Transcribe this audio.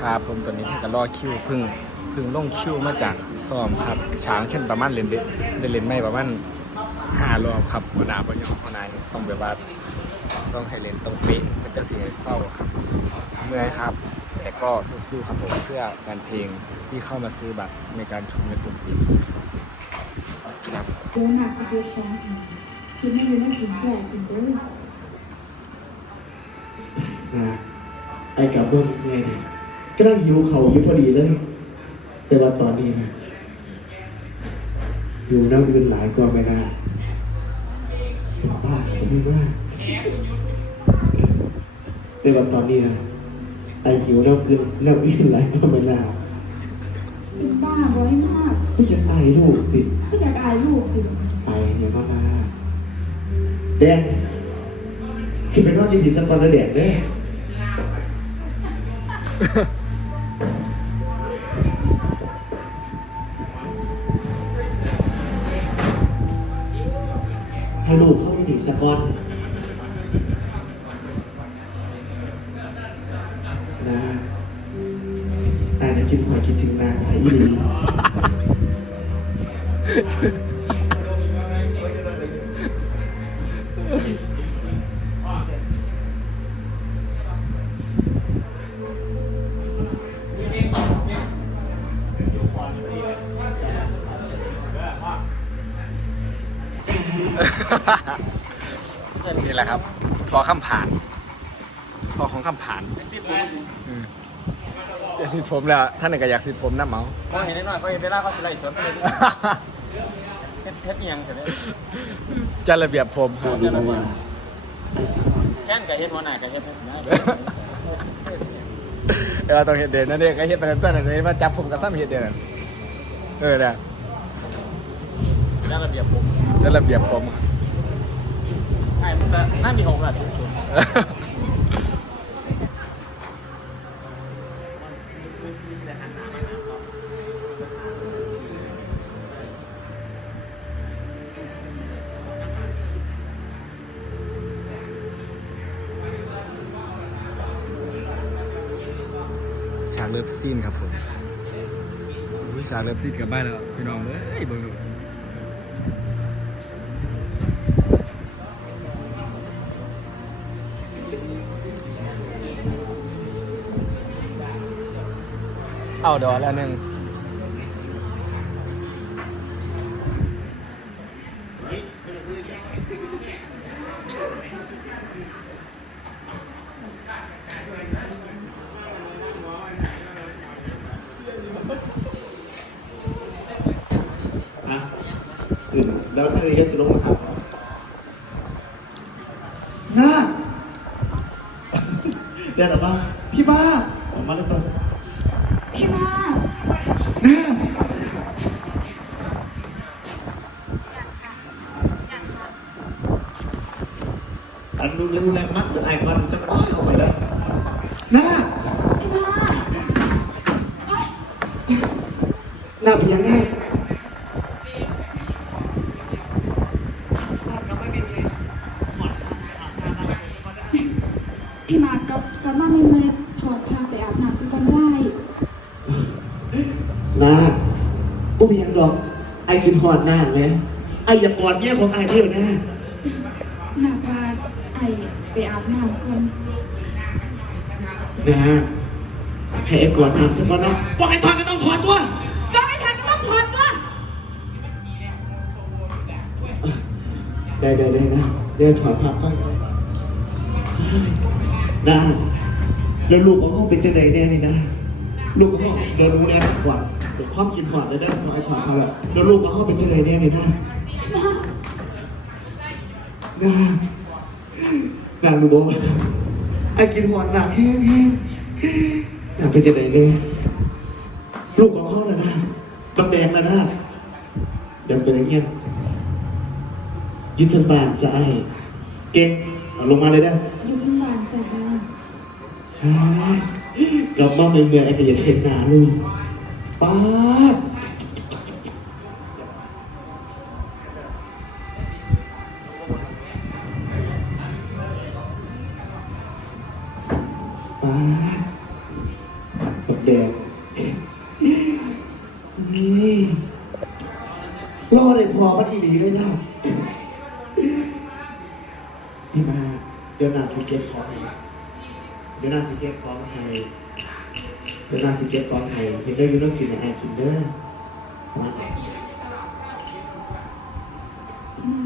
ครับผมตอนนี้ก็รอคิวเพึ่งเพึ่งลงคิวมาจากซ้อมครับช้างแค่ประมาณเล่นเด็ได้เล่นไม่ประมาณห้ารอบครับหัวหน้าบอลยองหัวหน้าต้องแบบว่าต้องให้เล่นต้องเป๊ะมันจะเสียเศร้าครับเมื่อยครับแต่ก็สู้ๆครับผมเพื่อแฟนเพลงที่เข้ามาซื้อบัตรในการชมในกลุ่มปิดครับเดินหนักสะดุดของคือไม่รู้ว่าถึงแสบถึงเด้อนะไอ้กับเบิ้งไงเนี่ย ก็ได้หิวเขาอยู่พอดีเลย แต่ว่าตอนนี้นะอยู่น้ำอื่นหลายกว่าไม่น่าเป็นบ้าเป็นบ้าแต่ว่าตอนนี้นะไอ้หิวน้ำอื่นน้ำอื่นหลายกว่าไม่น่าเป็นบ้าร้อยมากไม่อยากอายลูกสิไม่อยากอายลูกอยู่ไปเนี่ยก็นาแดงขึ้นไปนอนดีๆสักวันละแดดเด้ให้ ลูกเข้าไปดีสกอตนะแต่ในคิดหอยคิดถึงนางไอ้ดี นี่แหละครับ พอคำผ่าน พอของคำผ่านอืมอยากสิผมแล้วท่านหนึ่งก็อยากสิผมน้ำเมาเขาเห็นนิดหน่อยเขาเห็นเวลาเขาสิไล่สดเลยเฮ็ดเฮ็ดเอียงเสร็จแล้วจัดระเบียบผมครับแค่นกับเฮ็ดหัวหน้ากับเฮ็ดเฮ็ดหน้าเออต้องเห็ดเด่นนั่นเองก็เห็ดไปนั่นตัวนั่นเลยมาจับผมกับซ้ำเห็ดเด่นนั่นเออเนี่ยด้านระเบียบผมจัดระเบียบผม ใช่มันก็น่ามีหกระดับสูงฉากเลิฟซีนครับผมฉากเลิฟซีนกลับบ้านแล้วพี่น้องเอ้ยเบิ่งดู เอาดอแล้วหนึ่งอะอืมแล้วท่านนี้ก็สลงมาครับน้าเดินออกมาพี่บ้าออกมาแล้วตอน พี่มาน้าอันนู้นรู้แรงมัดหรือไอ้มันจะป้าเข้าไปแล้วน้าพี่มาหน้าเพียงไงพี่มากับกับมาไม่เมื่อถอดผ้าไปอาบน้ำจะกันได้ น้ากูเพียงดอกไอ้กินหอดหน้าเลยไอ้อย่ากอดเมียของไอ้เดียวนะหน้าตาไอไปอาบน้ำก่อนนะให้ไอ้กอดน้ำสักก่อนเนาะบอกไอ้ถอดก็ต้องถอดตัวก็ไม่ทันก็ต้องถอดตัวได้ได้ได้นะเดี๋ยวถอดผ้าเข้านะแล้วลูกของเขาเป็นจะไหนแน่นี่นะลูกของเขาเดี๋ยวรู้แน่กว่า เดี๋ยวความคิดหอดเลยนะไอ้ถอดเขาละเดี๋ยวลูกของเขาเป็นจะไหนแน่นี่นะนะนางดูบอกว่าไอ้กินหอดหนักแห้งแห้งนางเป็นจะไหนเนี่ยลูกของเขาน่ะนะกำแดงน่ะนะเดี๋ยวเป็นอย่างเงี้ยยุทธบาลจะไอ้เก่งเอาลงมาเลยนะอยู่ข้างหลังจ้าอ่ากลับมาเมื่อยๆไอ้ก็อย่าเห็นหน้าเลย ป้าดป้าดแดงนี่รอดเลยพอมันอีดีเลยนะพี่มา เดี๋ยวนาสิเก็ตของให้เดี๋ยวนาสิเก็ตของให้ เดี๋ยวนาสิเก็ตองให้เห็นได้ยูน้องกินในไอกินเด้อมา